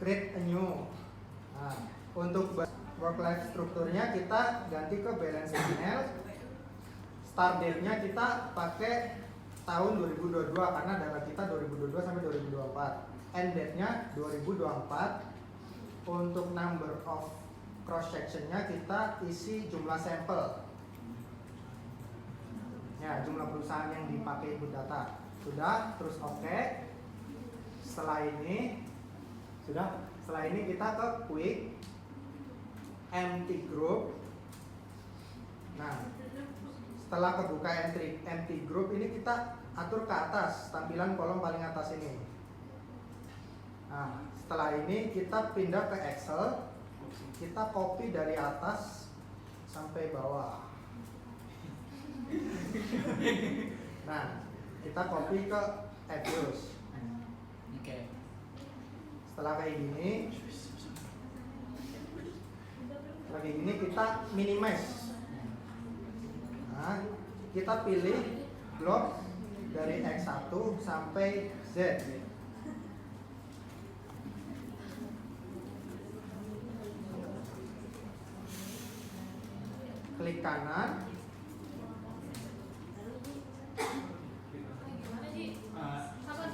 create a new. Nah, untuk work life strukturnya kita ganti ke balance P&L. Start date-nya kita pakai tahun 2022 karena data kita 2022 sampai 2024. End date-nya 2024. Untuk number of cross section-nya kita isi jumlah sampel. Ya, jumlah perusahaan yang dipakai input data. Sudah, terus oke. Setelah ini kita ke quick empty group. Nah, setelah kebuka empty group ini kita atur ke atas, tampilan kolom paling atas ini. Nah, setelah ini kita pindah ke Excel. Kita copy dari atas sampai bawah. Nah, kita copy ke Address. Oke. Setelah kayak gini kita minimize. Nah, kita pilih blok dari X1 sampai Z. Klik kanan.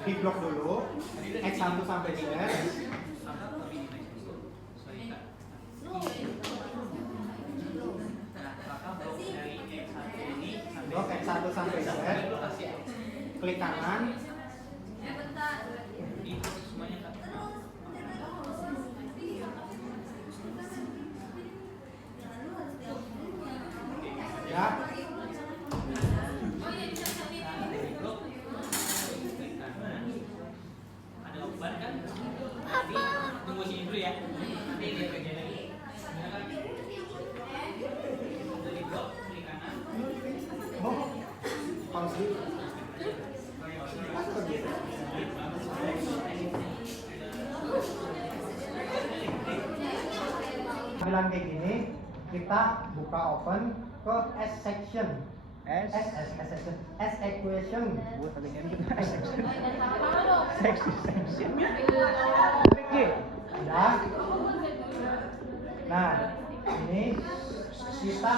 Di blok dulu X1 sampai Z. Blok X1 sampai Z. Klik kanan. Ya. Ada obat kan? Tapi tunggu sini dulu ya. Nanti ini bagian lagi. Dari blok klik kanan. Pause. Tampilan kayak gini, kita buka open ke S section. S equation. Udah. Nah, ini kita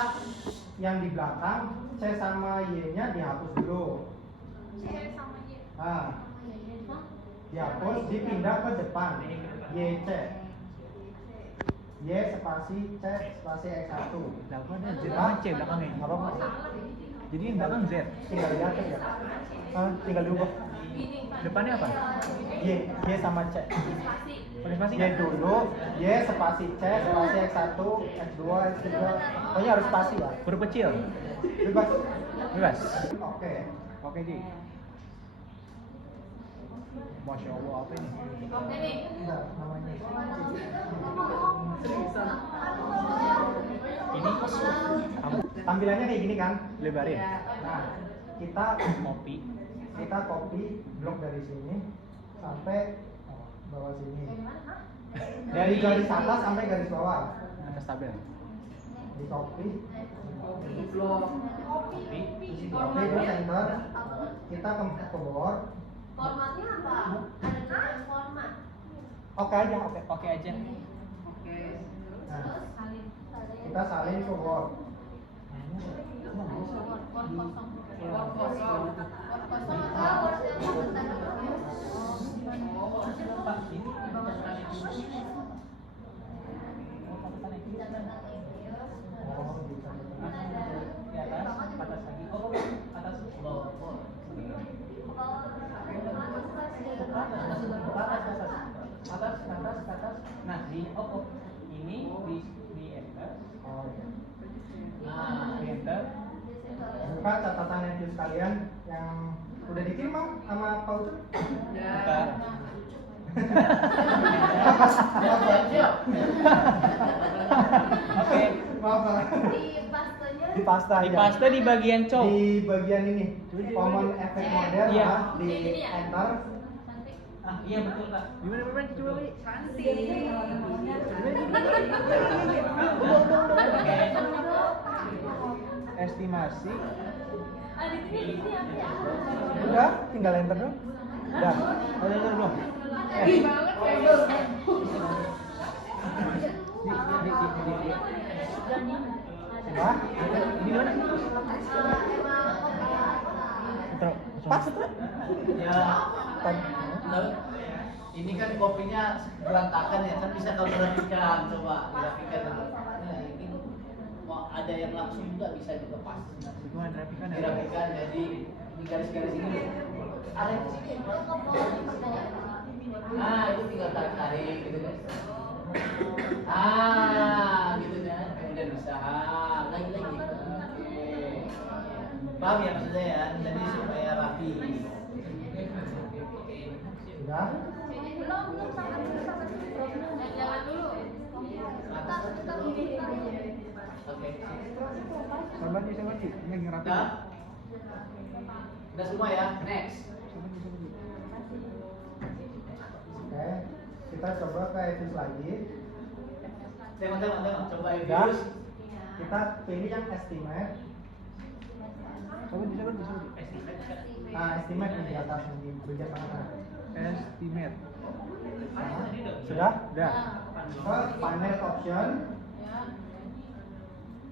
yang di belakang C sama Y-nya dihapus dulu. Nah, dihapus, dipindah ke depan. YC. Y spasi C spasi X1. Belakangnya Z sama C belakangnya. Enggak apa-apa. Jadi yang belakang Z. Tinggal lihat aja. Tinggal diubah. Depannya apa? Y sama C. Pakai spasi Y nggak? dulu, Y spasi C spasi X1, X2, X3. Pokoknya harus spasi ya. Huruf kecil. Bebas. Bebas. Oke. Oke, Ji. Masya Allah, apa ini? Enggak, namanya. Ini Tampilannya kayak gini kan? lebarin. Nah, kita copy blok dari sini sampai bawah sini. Dari garis atas sampai garis bawah. Atas tabel. Di copy. Copy. Copy terus enter. Kita ke board. Formatnya apa? Ada format. Oke aja, oke. Oke aja. Nah, kita salin ke Word. Atas. Nah, di ini di enter. Oh, iya. Nah, di enter. Buka catatan review sekalian yang udah dikirim Bang, sama Pak Ucup. Buka. Oke. Maaf Bang. Di pastanya. Di pasta Di aja. pasta di bagian cok. Di bagian ini, common effect model Iya. ya, di enter. Ah, iya betul Kak. Gimana coba Wi? Estimasi. Udah, tinggal enter dong. Udah. Enter belum? Hah? Ini mana? Terus. Pas. Ya, lalu ini kan kopinya berantakan ya, kan bisa kamu rapikan, coba dirapikan dulu. Nah, ini mau ada yang langsung juga bisa juga pas. Gimana rapikan ya? Dirapikan jadi ini garis-garis ini. Arah ke sini. Nah, itu tinggal tarik-tarik gitu kan. Gitu kan. Kemudian bisa lagi-lagi. Oke. Paham ya maksud saya ya? Jadi supaya rapi. Sudah? Belum sama jangan dulu. Oke. Sabar Ji. Ini lagi rapi. Udah? Udah semua ya? Next. Oke. Kita coba ke Evis lagi. Tengok. Coba Udah. virus. Kita pilih yang estimate. Sabar Ji. Nah, estimate yang di atas yang di bagian tengah. Estimate. Nah, sudah? Udah. Ke final option.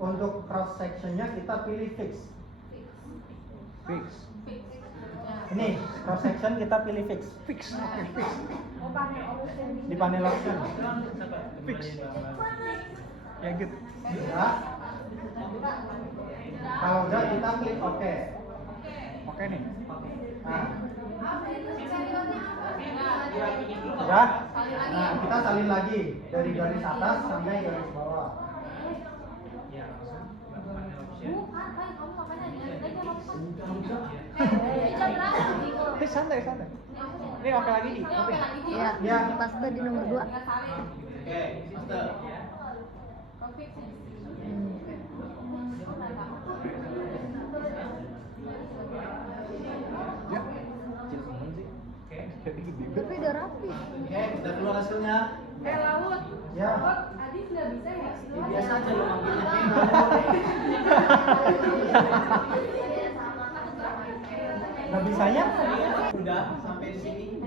Untuk cross sectionnya kita pilih fix. Fix. Ini cross section kita pilih fix. Fix. Oke, fix. Di panel option. Fix. Ya gitu. Ya. Kalau udah kita klik OK. Oke nih. Nah, Dirapiin dulu. sudah. Nah, kita salin lagi dari garis atas sampai garis bawah. Ya, langsung panel option. Santai. Ini oke lagi Ji. Oke. Ya, Ya. paste di nomor 2. Oke, master. Ya. Kecil banget sih. Oke. Jadi gede. Tapi udah rapi. Oke, udah keluar hasilnya. Laut. Ya. Adit nggak bisa ya? Ya, biasa aja lo manggilnya Nggak bisanya? Udah sampai di sini.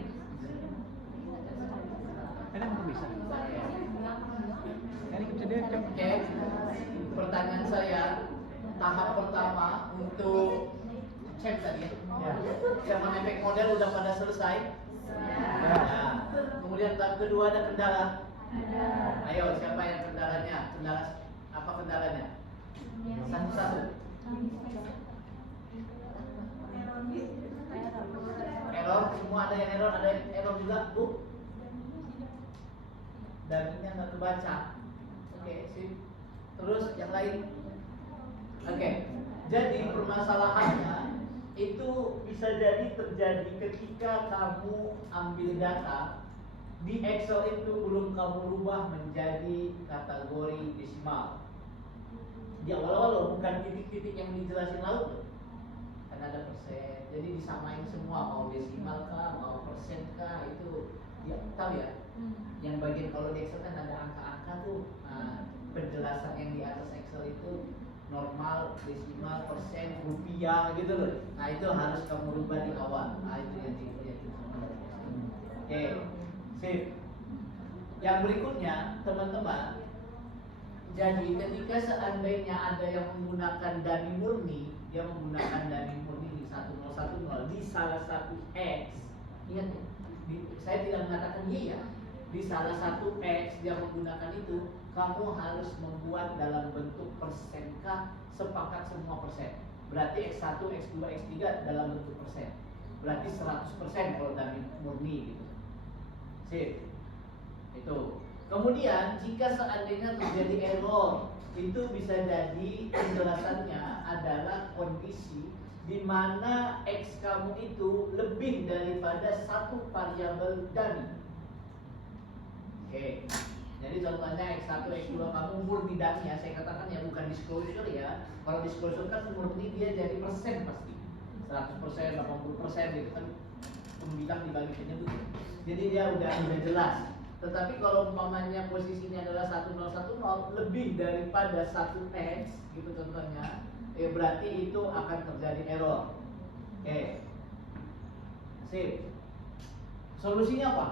Ini emang bisa. Ini bisa dia cek. Oke. Pertanyaan saya, tahap pertama untuk cek tadi ya. Ya. Siapa efek model udah pada selesai? Ya. Nah, kemudian tahap kedua ada kendala. Ayo, siapa yang kendalanya? Apa kendalanya? Satu-satu. Error, semua ada yang error juga, Bu. Dan ini nggak kebaca. Oke, sip. Terus yang lain. Oke, jadi permasalahannya itu bisa jadi terjadi ketika kamu ambil data di Excel itu belum kamu rubah menjadi kategori desimal. Di awal-awal bukan titik-titik yang dijelasin laut loh. Kan ada persen, jadi disamain semua, mau desimal kah, mau persen kah, itu ya tahu ya. Yang bagian kalau di Excel kan ada angka-angka tuh. Nah, penjelasan yang di atas Excel itu normal, desimal, persen, rupiah gitu loh. Nah, itu harus kamu rubah di awal. Nah, itu yang dilihatin sama dari Excel. Oke, sip. Yang berikutnya, teman-teman, jadi ketika seandainya ada yang menggunakan dummy murni, dia menggunakan dummy murni 1010 di salah satu X, ingat ya, saya tidak mengatakan Y ya, di salah satu X dia menggunakan itu, kamu harus membuat dalam bentuk persenkah, sepakat semua persen. Berarti X1, X2, X3 dalam bentuk persen. Berarti 100% kalau dummy murni gitu. Sip. Itu. Kemudian jika seandainya terjadi error, itu bisa jadi penjelasannya adalah kondisi di mana X kamu itu lebih daripada satu variabel dummy. Oke. Jadi contohnya X1, X2 kamu murni dummy ya, saya katakan ya bukan disclosure ya. Kalau disclosure kan murni dia jadi persen pasti. 100%, 80% gitu kan pembilang dibagi penyebut. Jadi dia udah jelas. Tetapi kalau umpamanya posisinya adalah 1010 lebih daripada 1x gitu contohnya, berarti itu akan terjadi error. Oke. Sip. Solusinya apa?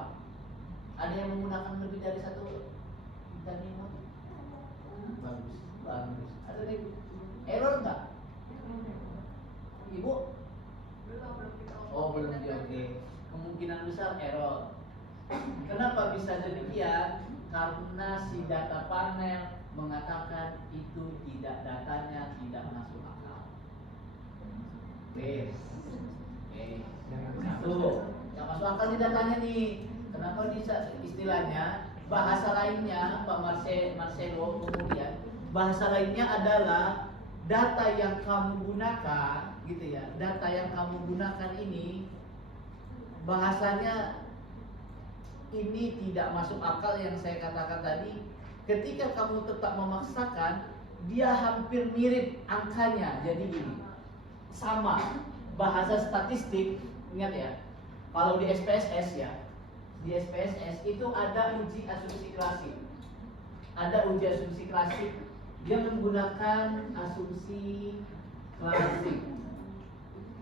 Ada yang menggunakan lebih dari satu dummy mode? Bagus. Bagus. Ada nih error nggak? Ibu? Oh belum di oke. Kemungkinan besar error. Kenapa bisa demikian? Karena si data panel mengatakan itu datanya tidak masuk akal. Oke. Satu, yang masuk akal di datanya nih. Kenapa bisa istilahnya? Bahasa lainnya, Pak Marcelo kemudian bahasa lainnya adalah data yang kamu gunakan, gitu ya. Data yang kamu gunakan ini bahasanya ini tidak masuk akal yang saya katakan tadi. Ketika kamu tetap memaksakan, dia hampir mirip angkanya. Jadi ini sama bahasa statistik. Ingat ya, kalau di SPSS ya, di SPSS itu ada uji asumsi klasik. Ada uji asumsi klasik. Dia menggunakan asumsi klasik.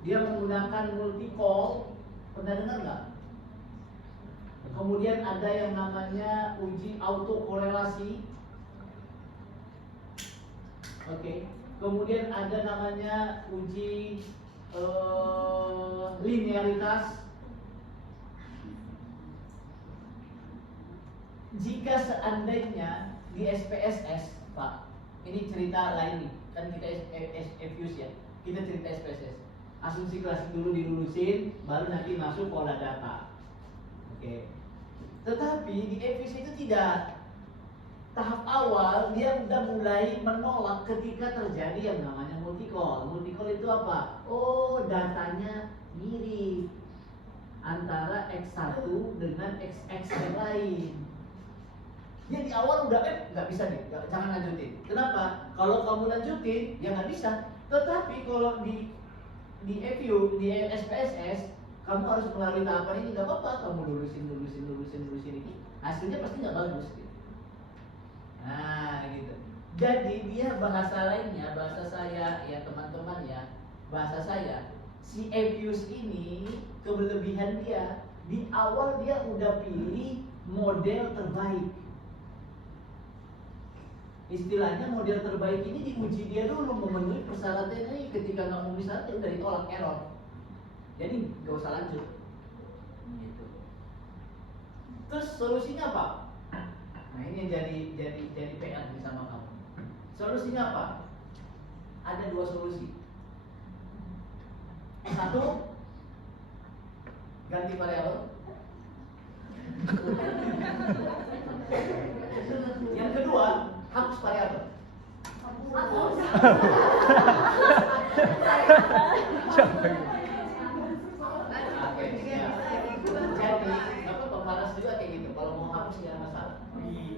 Dia menggunakan multi-call. Pernah dengar nggak? Kemudian ada yang namanya uji autokorelasi. Oke. Kemudian ada namanya uji linearitas. Jika seandainya di SPSS, Pak, ini cerita lain nih, kan kita FUS ya, kita cerita SPSS. Asumsi klasik dulu dilulusin, baru nanti masuk pola data. Oke. Tetapi di FUS itu tidak. Tahap awal dia udah mulai menolak ketika terjadi yang namanya multi-call. Multi-call itu apa? Oh, datanya mirip antara X1 dengan XX yang lain. Dia di awal udah nggak bisa nih, jangan lanjutin. Kenapa? Kalau kamu lanjutin, ya nggak bisa. Tetapi kalau di FU, di SPSS, kamu harus melalui tahapan ini, nggak apa-apa. Kamu lulusin ini, hasilnya pasti nggak bagus. Gitu. Nah, gitu. Jadi dia bahasa lainnya, bahasa saya ya teman-teman ya, bahasa saya, si FUS ini kelebihan dia di awal dia udah pilih model terbaik. Istilahnya model terbaik ini diuji dia dulu memenuhi persyaratan ini. Ketika nggak memenuhi syarat udah ditolak, error. Jadi nggak usah lanjut. Gitu. Terus solusinya apa? Nah ini yang jadi PR nih sama kamu. Solusinya apa? Ada dua solusi. Satu, ganti variabel. Yang kedua, hapus variabel. Oke, ya. Jadi, apa pembalas juga kayak gitu. Kalau mau hapus jangan masalah.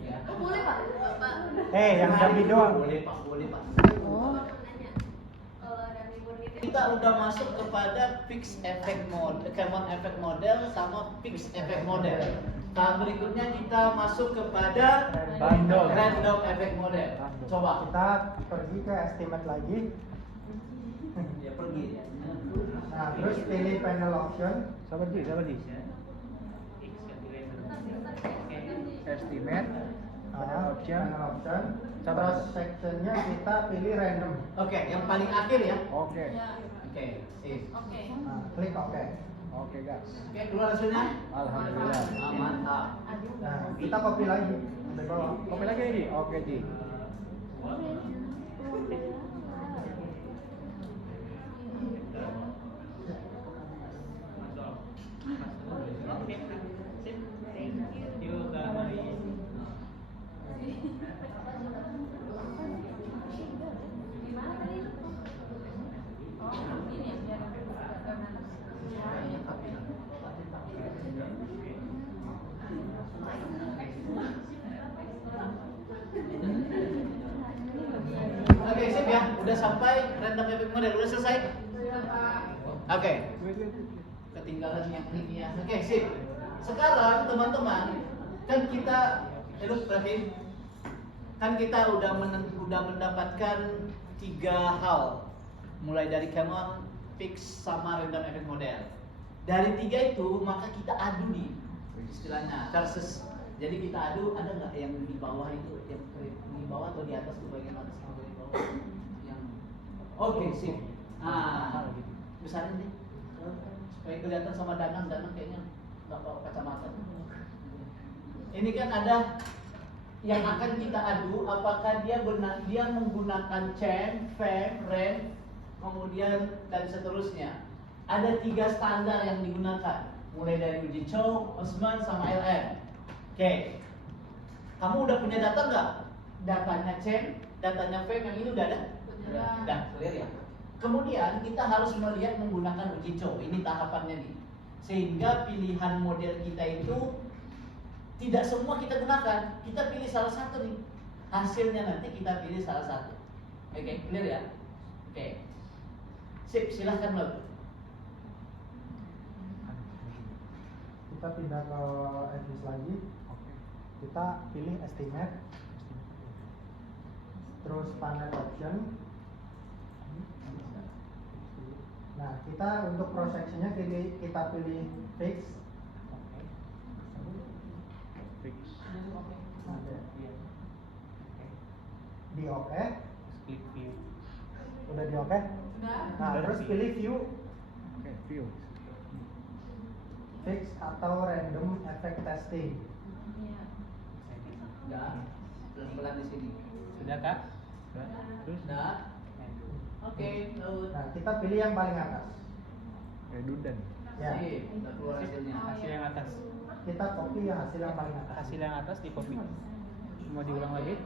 Ya. Boleh Pak? Bapak. Yang jambi doang. Boleh Pak, boleh Pak. Oh. Kalau ada libur gitu. Kita udah masuk kepada fixed effect mode, common effect model sama fixed effect model. Tahap berikutnya kita masuk kepada random effect model. Coba Kita pergi ke estimate lagi. ya pergi ya. Nah, terus pilih panel option. Sabar di. Estimate. Option. Panel option. Sabar. Terus sectionnya kita pilih random. Oke, yang paling akhir ya. Oke. Oke, sip. Oke. Nah, klik OK. Oke, guys. Oke, keluar hasilnya. Alhamdulillah. Mantap. Nah, kita copy lagi sampai bawah. Kopi lagi ini. Oke, Ji. Oke, sip ya. Udah sampai random effect model. Udah selesai? Oke. Ketinggalan yang ini ya. Oke, sip. Sekarang teman-teman, kan kita perhatiin, kan kita udah mendapatkan 3 hal, mulai dari common, fixed, sama random effect model. Dari 3 itu maka kita adu nih istilahnya versus. Jadi kita adu, ada nggak yang di bawah itu, yang di bawah atau di atas tuh, bagian atas atau di bawah? Yang oke, sip. Besarin deh, supaya kelihatan sama Danang kayaknya nggak bawa kacamata. Ini kan ada yang akan kita adu, apakah dia menggunakan chain, frame, rem, kemudian dan seterusnya. Ada 3 standar yang digunakan, mulai dari uji Chow, Osman, sama LM. Oke, kamu udah punya data nggak? Datanya chain, datanya frame yang ini udah ada? Udah, clear ya? Kemudian kita harus melihat menggunakan uji Chow, ini tahapannya nih. Sehingga pilihan model kita itu tidak semua kita gunakan, kita pilih salah satu nih. Hasilnya nanti kita pilih salah satu. Oke, clear ya? Oke. Sip, silahkan Lo. Kita pindah ke edit lagi. Kita pilih estimate, terus panel option. Nah, kita untuk cross sectionnya kita pilih fix. Di oke. Split view. Udah di oke? Nah, terus pilih view Oke, view. fix atau random effect testing. Udah, pelan-pelan di sini. Sudah kak? Terus Udah. Oke, lalu. Nah, kita pilih yang paling atas. redundant. Ya, Sip, udah keluar hasilnya. Hasil yang atas. kita copy yang hasil yang paling atas. Hasil yang atas di copy. Mau diulang lagi?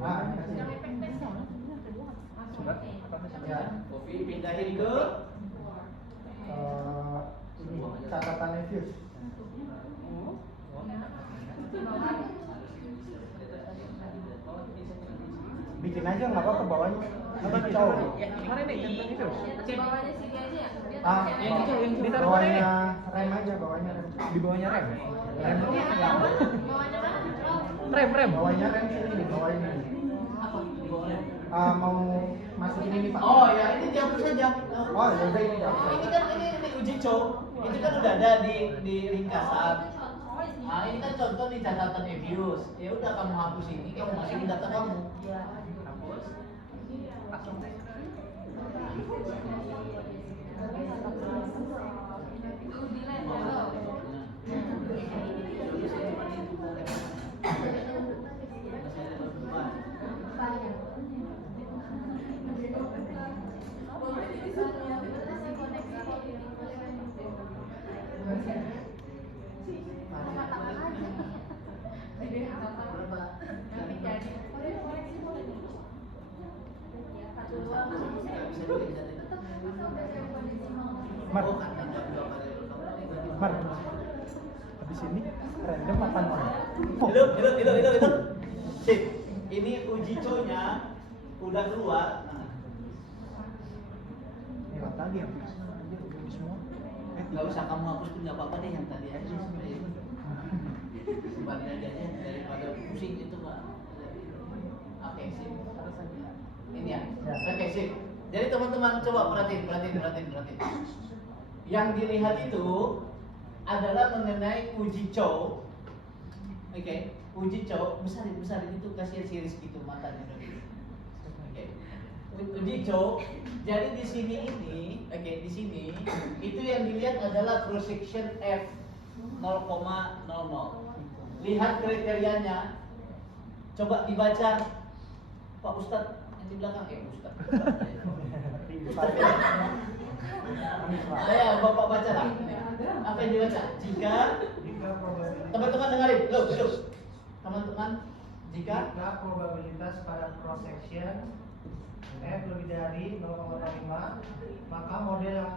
Nah, ini kecil. Coba. Ya, Kopi pindahin ke ini catatan reviews. Bikin aja nggak apa-apa bawahnya. Bikin cowok. Ya, mana nih contohnya itu? Bawahnya sini aja ya. Biar Ah, tahu yang itu, yang ditaruh bawahnya mana rem aja, bawahnya rem. Di bawahnya rem. Rem. Bawahnya mana? Rem. Bawahnya rem sini nih, bawah ini. apa? Di bawahnya. Mau masukin ini Pak. Oh ya, ini dihapus saja. Oh, ya udah ini dah. Ini kan ini uji Chow. Itu kan udah ada di ringkasan. Nah, ini kan contoh nih catatan reviews. Ya udah kamu hapus ini, kamu masukin data kamu. Hapus. Langsung deh. Itu delete ya lo. Mar. Mar. Habis ini random apa non? Hidup. Sip. Ini uji Chow-nya udah keluar. Nah, Ini apa lagi yang fix? Anjir, udah habis semua. nggak usah kamu hapus tuh nggak apa-apa deh yang tadi aja. Simpan aja ya daripada pusing itu Pak. Oke sip. Ini ya. Oke sip. Jadi teman-teman coba perhatiin. Yang dilihat itu adalah mengenai uji Chow. Oke, uji Chow besarin itu kasihan si Rizky itu matanya dulu. Oke. Uji Chow. Jadi di sini ini, di sini itu yang dilihat adalah cross section F 0,00. Lihat kriterianya. Coba dibaca Pak Ustadz yang di belakang Ustadz. Saya Bapak baca lah. Apa yang dibaca? Jika teman-teman dengarin, loh. Teman-teman, jika probabilitas pada cross section F lebih dari 0,05, maka model yang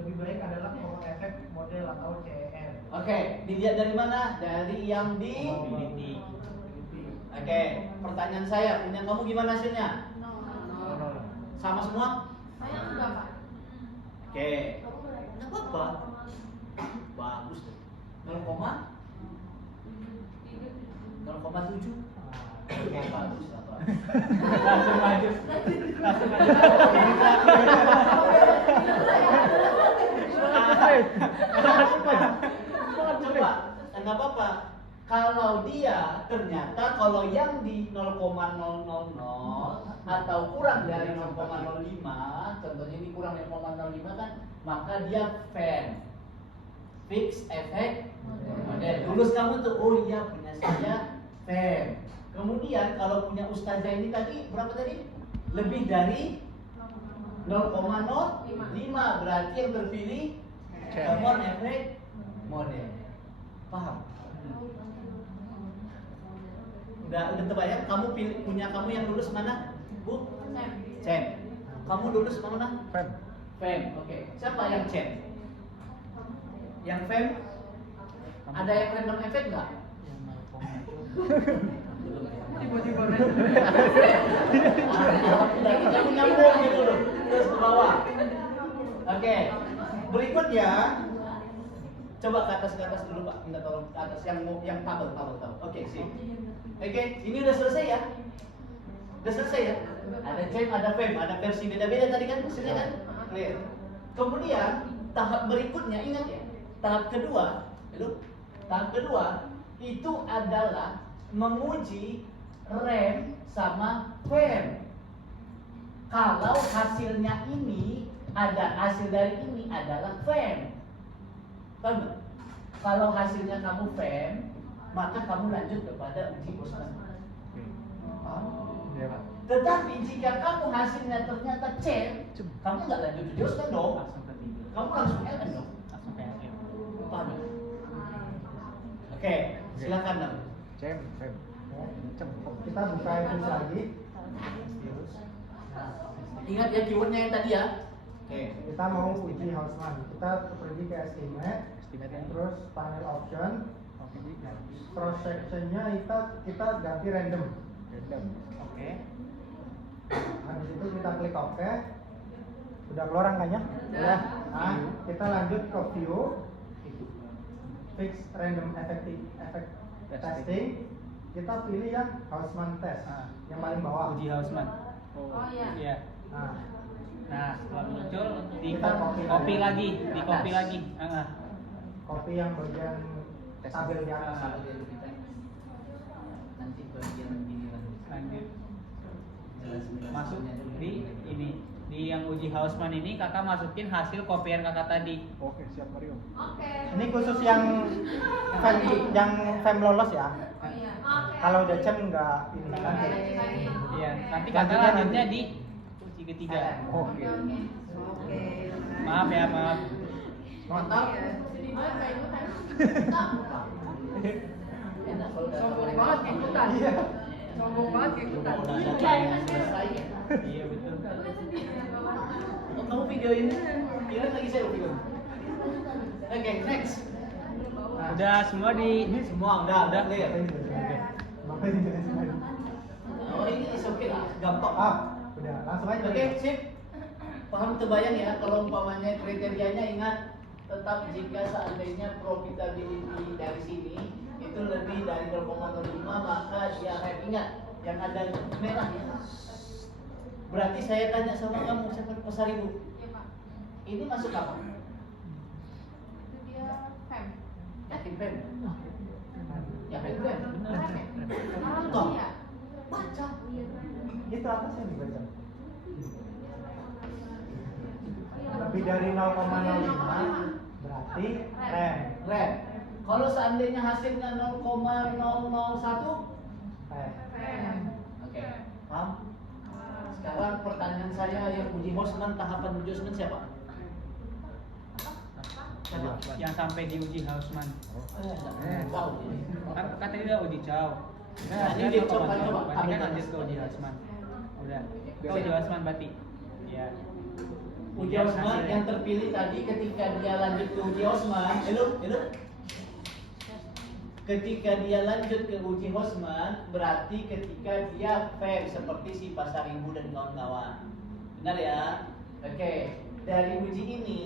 lebih baik adalah common effect model atau CEM. Oke, dilihat dari mana? Dari yang di Unity. Oke, pertanyaan saya, punya kamu gimana hasilnya? Sama semua? Saya enggak, Pak. Oke, nggak apa-apa. Bagus tuh. 0,07. Oke, bagus lah Pak. Langsung aja. Coba, nggak apa-apa. Kalau dia ternyata kalau yang di 0,000 atau kurang dari 0,05, contohnya ini kurang dari 0,05 kan, maka dia FEM, fixed effect model. Lulus kamu tuh, oh iya punya saya FEM. Kemudian kalau punya ustazah ini tadi berapa tadi? Lebih dari 0,05, berarti yang terpilih common effect model. Paham? Udah terbayang kamu punya kamu yang lulus mana? Bu? Cem. Kamu lulus mana? Fem. Fem. Oke. Siapa yang Cem? Yang Fem? Ada yang random effect nggak? Tiba-tiba Kamu nyambung gitu loh, terus ke bawah. Oke. Berikutnya, coba ke atas dulu Pak, minta tolong ke atas yang tabel. Oke, sip. Oke, ini udah selesai ya? Udah selesai ya? Ada Cem, ada Fem, ada versi beda-beda tadi kan, maksudnya kan? Clear. Kemudian tahap berikutnya ingat ya, tahap kedua itu adalah menguji rem sama Fem. Kalau hasilnya ini hasil dari ini adalah Fem. Tahu nggak? Kalau hasilnya kamu Fem, maka kamu lanjut kepada uji Bosman. Iya, Pak. Tetapi jika kamu hasilnya ternyata Cem, kamu nggak lanjut uji Bosman dong. Langsung ke tiga. Kamu langsung LN dong. Langsung ke akhir. Paham nggak? Oke, silakan dong. Cem, Fem. Cem. Kita buka itu lagi. Ingat ya keywordnya yang tadi ya. Oke. Kita mau uji Hausman. Kita pergi ke estimate, Estimate yang terus panel option, oke, Ji. cross sectionnya kita ganti random. Random. Oke. Habis itu kita klik OK. Udah keluar angkanya? Udah. Nah, kita lanjut ke view, fix random effect testing. Kita pilih yang Hausman test, yang paling bawah. Uji Hausman. Oh, iya. Iya. Nah, Nah, setelah muncul di Kita copy copy lagi, Di di copy atas. lagi. copy yang bagian tabel di atas. Nanti bagian ini Lanjut. Masuk di ini. Di yang uji Hausman ini kakak masukin hasil kopian kakak tadi. Oke, siap Mario. Oke. Ini khusus yang fem lolos ya. Oh iya. Oke. Kalau udah Cem nggak ini nanti. Iya, nanti Lanjutnya kakak lanjutnya nanti. di uji ketiga. Oke. Oke. Maaf ya, maaf. mantap. Sedih banget kayak ikutan. Enak kalau udah Sombong banget kayak ikutan. Sombong banget kayak ikutan. selesai. Iya betul. Oh, kamu video ini kira lagi saya video. Oke, next. Udah semua di Ini semua udah clear. Bapak ini jangan sengaja. Oh, ini is okay lah, gampang. Udah langsung aja. Oke, sip. Paham terbayang ya kalau umpamanya kriterianya ingat tetap jika seandainya profitability dari sini itu lebih dari 0,05 maka dia rem. Ingat yang ada merah ya. Berarti saya tanya sama kamu siapa Pasar Ibu? Iya, Pak. Ini masuk apa? Itu dia fem. Yakin Fem? Yakin Fem? Benar. Toh. Iya. Baca. Itu atas yang dibaca. Lebih dari 0,05 berarti rem. Rem. Kalau seandainya hasilnya 0,001, Rem. oke, paham? Sekarang pertanyaan saya yang uji Hausman, tahapan uji Hausman siapa? Siapa? yang sampai di uji Hausman. Tahu. Kan tadi udah uji Chow. Nah, ini dia coba, coba. Berarti kan lanjut ke uji Hausman. Udah. Ke uji Hausman berarti. Iya. Uji Hausman yang terpilih tadi ketika dia lanjut ke uji Hausman, ketika dia lanjut ke uji Hausman berarti ketika dia FEM seperti si Pasar Ibu dan kawan-kawan. Benar ya? Oke. Dari uji ini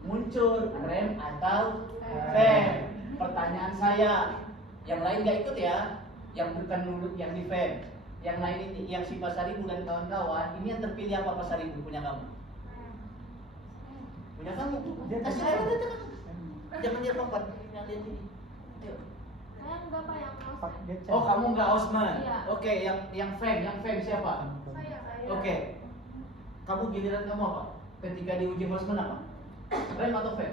muncul rem atau FEM. Pertanyaan saya, yang lain nggak ikut ya? Yang bukan lulus, yang di FEM. Yang lain ini, yang si Pasar Ibu dan kawan-kawan, ini yang terpilih apa Pasar Ibu punya kamu? Punya kamu. Kasih aja data kamu. Jangan dia lompat. Yang lihat ini. Yuk. Saya enggak Pak yang mau. Pak, dia cek. Oh, kamu nggak Osman. Iya. Oke, yang fem siapa? Saya. Oke. Kamu giliran kamu apa? Ketika diuji Osman apa? Rem atau fem?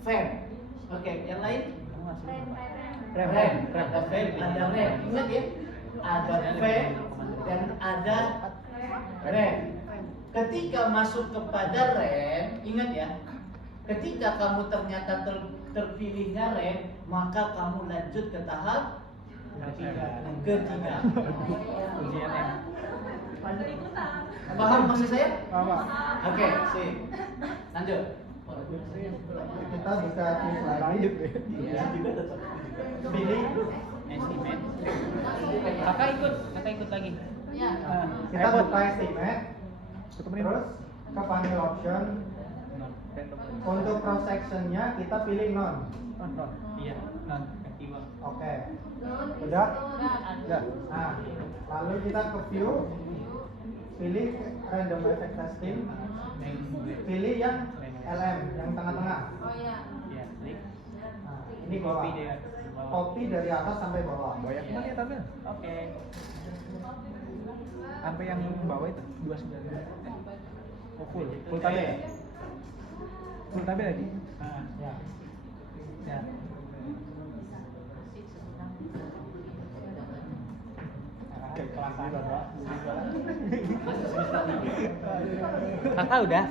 Fem. Oke, yang lain? Rem. Ada fem, ada rem. Ingat ya? Ada fem dan ada rem. Ketika masuk kepada rem, ingat ya, ketika kamu ternyata terpilihnya rem, maka kamu lanjut ke tahap ketiga. Ujian M. Paham maksud saya? Apa? Oke, sip. Lanjut. Kita bisa klik lagi. Pilih. Estimate. Kakak ikut lagi. Ya. Ah, Kita buka estimate. Terus ke panel option. Untuk cross sectionnya kita pilih non. Iya, non aktiva. Oke. Non. Udah? Udah. Nah, lalu kita ke view. Pilih random effect testing. Pilih yang LM yang tengah-tengah. Oh iya. Iya, klik. Nah, ini bawah. Copy dari bawah. Copy dari atas sampai bawah. Banyak banget ya tampil. Oke. Sampai yang bawah itu 29. Oh, full tabel ya? Full tabel lagi. Ah, Ya. ya. Oke, kelas ini Bapak. Kakak udah?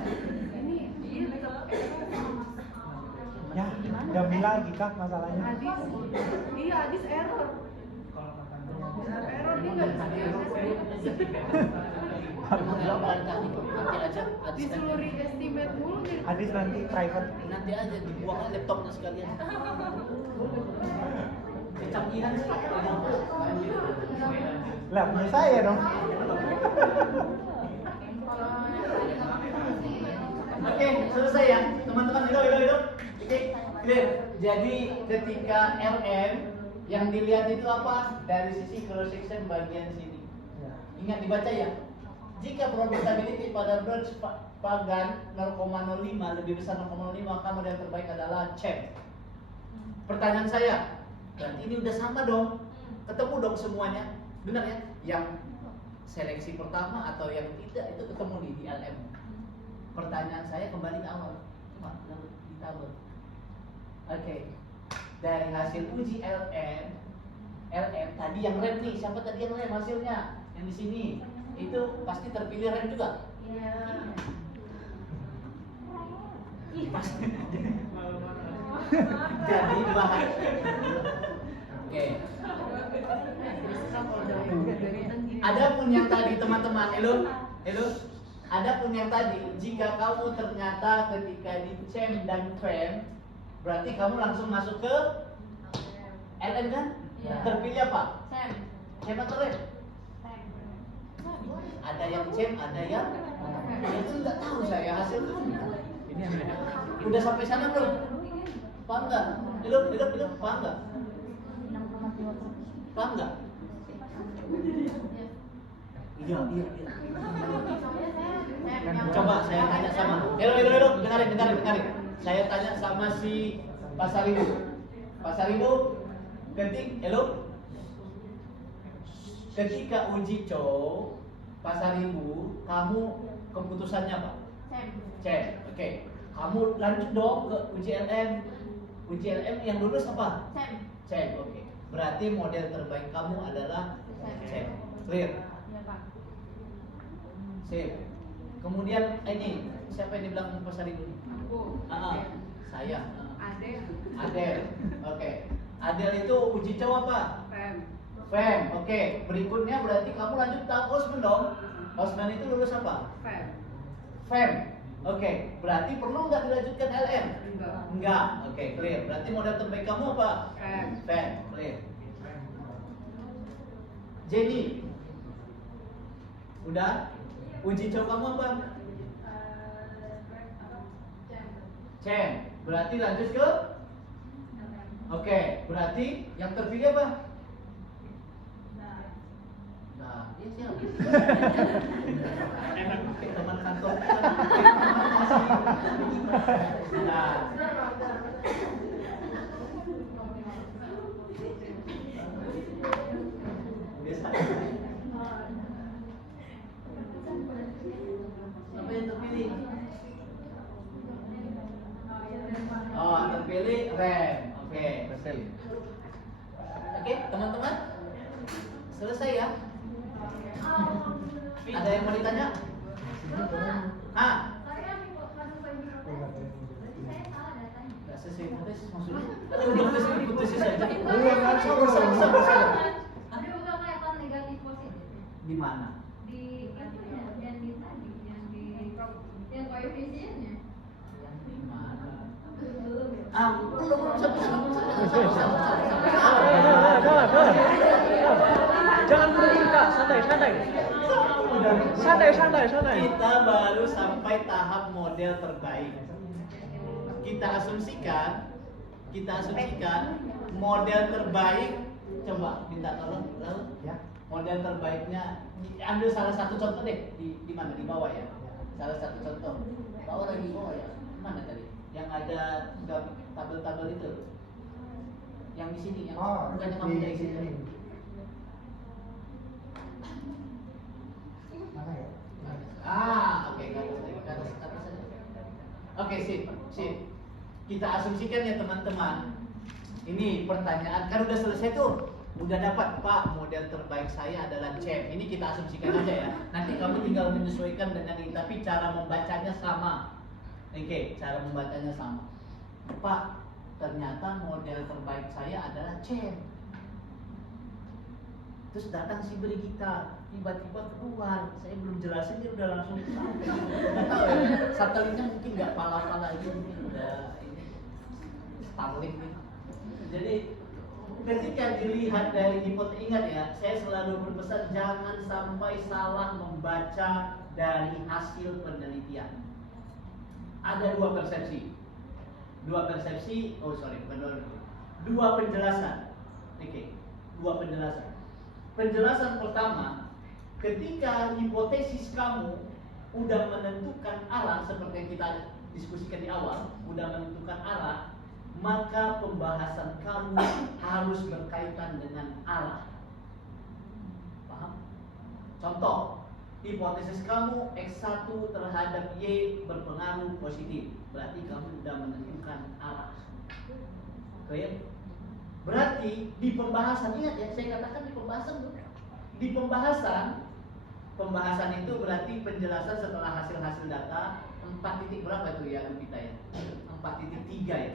Ya, udah bilang lagi Kak masalahnya. Adis, iya Adis error. Error dia nggak bisa Nanti aja, disuruh re-estimate mulu nih. Adis nanti private. nanti aja dibuang laptopnya sekalian. Kecanggihan sih. Lah, punya saya dong. Oke, selesai ya, teman-teman. Hidup. Oke, clear. Jadi ketika LM yang dilihat itu apa? Dari sisi cross section bagian sini. Ingat dibaca ya. Jika probability pada branch pagan 0,05 lebih besar 0,05, maka model terbaik adalah CHEM. Pertanyaan saya, berarti ini udah sama dong, ketemu dong semuanya, benar ya? Yang seleksi pertama atau yang tidak itu ketemu di LM. Pertanyaan saya kembali ke awal, cuma di tabel. Oke, dari hasil uji LM tadi yang rem nih, siapa tadi yang rem hasilnya? Yang di sini itu pasti terpilih rem juga. Iya. Pasti. Jadi bahan. Oke. Adapun yang tadi teman-teman, hello. Adapun yang tadi, jika kamu ternyata ketika di CHEM dan FEM, berarti kamu langsung masuk ke LM kan? Iya. Terpilih apa? Sam. CHEM atau REM? Ada yang CHEM, ada yang itu nggak tahu saya hasil kamu. Ini yang beda. Udah sampai sana belum? Paham nggak? Hidup, paham nggak? Paham nggak? Iya. Coba saya tanya sama, dengarin. Saya tanya sama si Pasaribu. Ketik, ketika uji Pasaribu, kamu keputusannya apa? Sam. Oke. Kamu lanjut dong ke uji LM. Uji LM yang lulus apa? Sam. Oke. Berarti model terbaik kamu adalah Sam. Clear. Iya Pak. Sip. Kemudian ini siapa yang dibilang Pasaribu? Aku. Saya. Adel. Adel. Oke. Adel itu uji apa? FEM. Oke. Berikutnya berarti kamu lanjut tahap Osman dong. Osman itu lulus apa? FEM. Oke. Berarti perlu nggak dilanjutkan LM? Enggak. Oke, clear. Berarti modal terbaik kamu apa? FEM. Clear. Jenny. Udah? Uji kamu apa? CHEM. Berarti lanjut ke? Oke, berarti yang terpilih apa? Nah, dia siapa? Teman kantor. Nah, Cem. Oke. Betul. Oke, teman-teman. Selesai ya? Ada yang mau ditanya? Ah, Saya masuk ke hipotesis. Berarti saya salah datanya. nggak sesuai hipotesis maksudnya? Udah sesuai hipotesis aja. Iya, kan? Sabar. Ada bukan kelihatan negatif positif Di mana? di itu ya, yang di tadi, yang koefisiennya. Yang di mana? Belum ya. Belum sampai Jangan berhenti kak, santai. Santai. Kita baru sampai tahap model terbaik. Kita asumsikan model terbaik. Coba minta tolong, lalu Ya. model terbaiknya ambil salah satu contoh deh di mana di bawah ya. Salah satu contoh. Bawah ya. Mana tadi? Yang ada tabel-tabel itu. Yang di sini yang Oh, bukan yang kamu di dari sini. sini. Mana ya? Oke, ke atas saja. Oke, sip. Kita asumsikan ya teman-teman. Ini pertanyaan kan udah selesai tuh. Udah dapat, Pak, model terbaik saya adalah Cem. Ini kita asumsikan aja ya. Nanti kamu tinggal menyesuaikan dengan ini, tapi cara membacanya sama. Oke, cara membacanya sama. Pak, ternyata model terbaik saya adalah Cem. Terus datang si Brigita, tiba-tiba keluar. Saya belum jelasin dia udah langsung sampai. Nggak tahu ya, satelitnya mungkin nggak pala-pala aja, mungkin udah ini Starlink gitu. Jadi ketika dilihat dari hipotesis, ingat ya, saya selalu berpesan jangan sampai salah membaca dari hasil penelitian. Ada dua persepsi. Dua penjelasan. Oke, dua penjelasan. Penjelasan pertama, ketika hipotesis kamu udah menentukan arah seperti yang kita diskusikan di awal, udah menentukan arah, maka pembahasan kamu harus berkaitan dengan arah. Paham? Contoh, hipotesis kamu X1 terhadap Y berpengaruh positif. Berarti kamu sudah menentukan arah. Clear? Berarti di pembahasan, ingat ya, saya katakan di pembahasan tuh. Di pembahasan itu berarti penjelasan setelah hasil-hasil data 4 titik berapa tuh ya Lupita ya? 4.3 ya?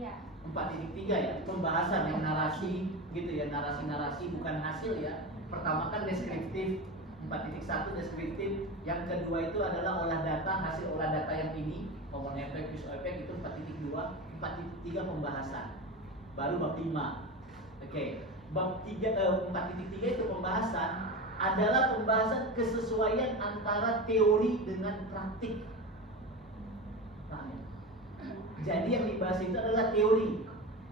Iya. 4.3 ya, pembahasan yang narasi gitu ya, narasi-narasi bukan hasil ya. Pertama kan deskriptif, 4.1 deskriptif, yang kedua itu adalah olah data, hasil olah data yang ini, common effect, visual effect itu 4.2, 4.3 pembahasan. Baru bab 5. Oke. Bab 4.3 itu pembahasan adalah pembahasan kesesuaian antara teori dengan praktik. Jadi yang dibahas itu adalah teori.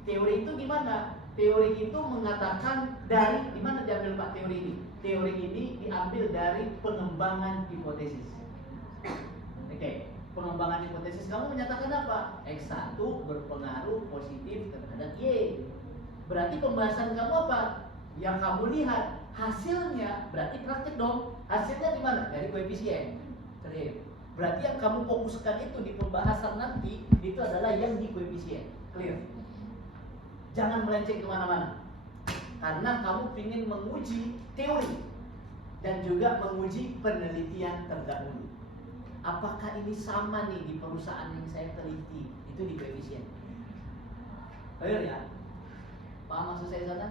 Teori itu gimana? Teori itu mengatakan dari di mana diambil Pak teori ini? Teori ini diambil dari pengembangan hipotesis. Oke, pengembangan hipotesis kamu menyatakan apa? X1 berpengaruh positif terhadap Y. Berarti pembahasan kamu apa? Yang kamu lihat hasilnya berarti praktik dong. Hasilnya di mana? Dari koefisien. Clear. Berarti yang kamu fokuskan itu di pembahasan nanti itu adalah yang di koefisien. Clear? Jangan melenceng kemana-mana. Karena kamu ingin menguji teori dan juga menguji penelitian terdahulu. Apakah ini sama nih di perusahaan yang saya teliti? Itu di koefisien. Clear ya? Paham maksud saya sana?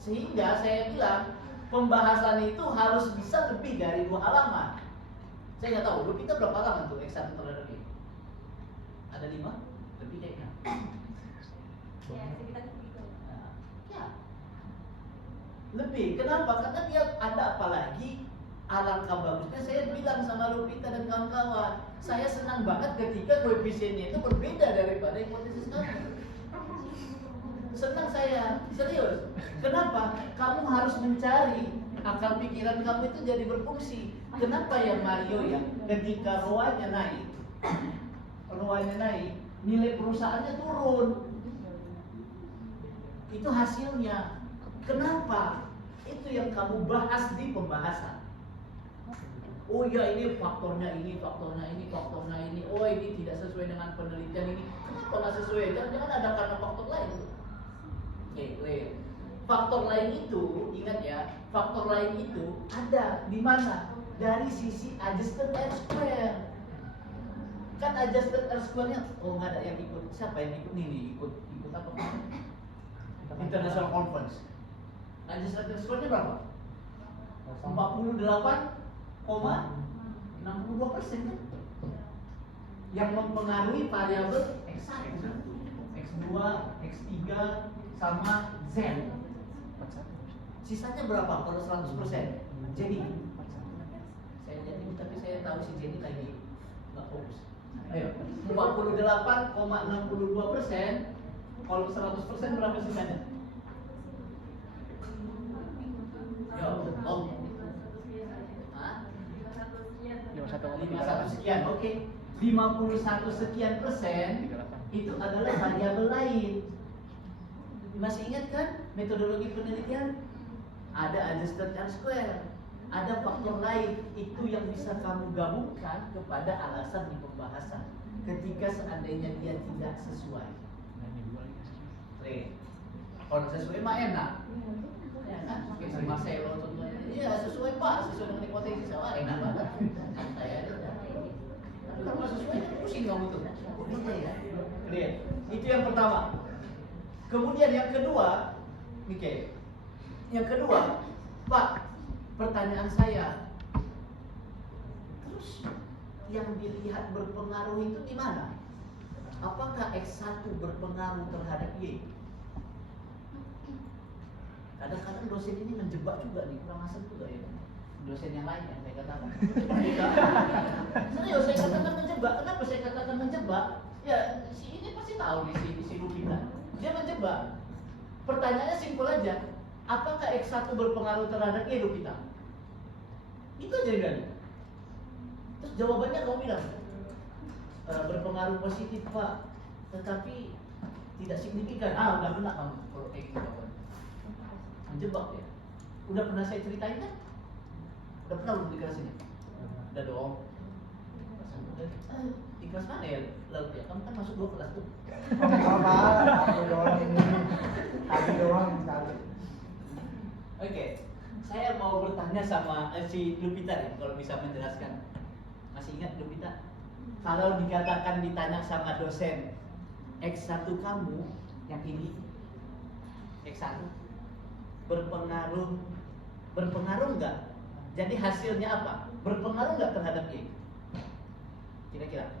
Sehingga saya bilang pembahasan itu harus bisa lebih dari 2 halaman. Saya nggak tahu, dulu kita berapa halaman tuh X1 terhadap Y? Ada 5? Lebih kayaknya. Ya, sekitar itu. Ya. Lebih. Kenapa? Karena dia ada apalagi alangkah bagusnya saya bilang sama Lupita dan kawan-kawan. Saya senang banget ketika koefisiennya itu berbeda daripada hipotesis kamu. Senang saya, serius. Kenapa? Kamu harus mencari akal pikiran kamu itu jadi berfungsi. Kenapa ya Mario ya? Ketika ROA-nya naik, nilai perusahaannya turun. Itu hasilnya. Kenapa? Itu yang kamu bahas di pembahasan. Oh ya ini faktornya ini. Oh ini tidak sesuai dengan penelitian ini. Kenapa Kenapa nggak sesuai? Jangan-jangan ada karena faktor lain. Oke, clear. Faktor lain itu, ingat ya, faktor lain itu ada di mana? Dari sisi adjusted R square. Kan adjusted R square-nya, oh nggak ada yang ikut. Siapa yang ikut nih? Ikut apa? International Conference. Adjusted R square-nya berapa? 48,62% kan? Yang mempengaruhi variabel X1, X2, X3 sama Z. Sisanya berapa kalau 100%? Jadi tapi saya tahu si Jenny lagi nggak fokus. Ayo, 48,62%. Kalau 100% berapa sisanya? Yo, oh. Hah? 51 sekian, oke. 51 sekian persen itu adalah variabel lain. Masih ingat kan metodologi penelitian? Ada adjusted R square, ada faktor lain, itu yang bisa kamu gabungkan kepada alasan di pembahasan ketika seandainya dia tidak sesuai. Kalau sesuai mah enak. Ya kan? Oke, si Marcelo contohnya. Iya, sesuai Pak, sesuai dengan hipotesis. Wah, enak banget. Santai aja. Tapi kalau nggak sesuai, pusing kamu tuh. Ya. Clear. Itu yang pertama. Kemudian yang kedua, oke. Yang kedua, Pak, pertanyaan saya. Terus yang dilihat berpengaruh itu di mana? Apakah X1 berpengaruh terhadap Y? Kadang-kadang dosen ini menjebak juga nih, kurang asal juga ya. Dosen yang lain yang saya katakan. Serius, saya katakan menjebak. Kenapa saya katakan menjebak? Ya, si ini pasti tahu nih si Lupita. Dia menjebak. Pertanyaannya simpel aja. Apakah X1 berpengaruh terhadap Y, Lupita? Itu aja kan. Terus jawabannya kamu bilang berpengaruh positif Pak, tetapi tidak signifikan. Udah kena kamu kalau kayak gitu jawaban. Menjebak ya. Udah pernah saya ceritain kan? Udah pernah belum di kelas ini? Udah dong. Di kelas mana ya? Lalu ya, kamu kan masuk 2 kelas tuh. Apa? Aku doang ini. Aku doang sekali. Oke, saya mau bertanya sama si Lupita nih, kalau bisa menjelaskan. Masih ingat Lupita? Kalau dikatakan ditanya sama dosen, X1 kamu yang ini, X1 berpengaruh nggak? Jadi hasilnya apa? Berpengaruh nggak terhadap Y? Kira-kira.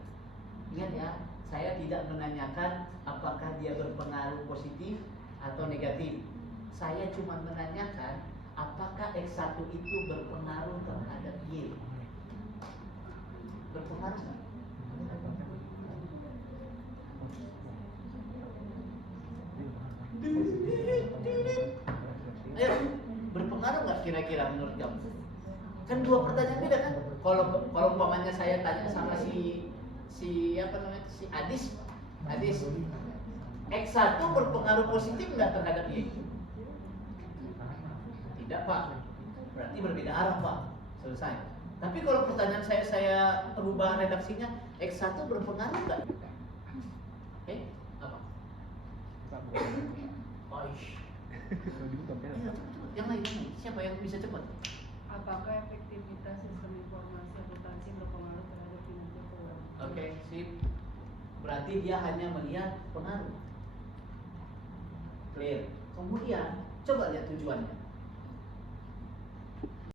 Ingat ya, saya tidak menanyakan apakah dia berpengaruh positif atau negatif. Saya cuma menanyakan apakah X1 itu berpengaruh terhadap Y. Berpengaruh nggak? Ayo, berpengaruh nggak kira-kira menurut kamu? Kan 2 pertanyaan beda kan? Kalau umpamanya saya tanya sama si apa namanya, si Adis, X1 berpengaruh positif nggak terhadap Y? Tidak Pak, berarti berbeda arah Pak. Selesai. Tapi kalau pertanyaan saya rubah redaksinya, X1 berpengaruh nggak? Apa? Aish. Yang lain, siapa yang bisa cepat? Apakah efektivitas sistem informasi akuntansi berpengaruh terhadap kinerja keuangan? Oke, sip. Berarti dia hanya melihat pengaruh. Clear. Kemudian, coba lihat tujuannya.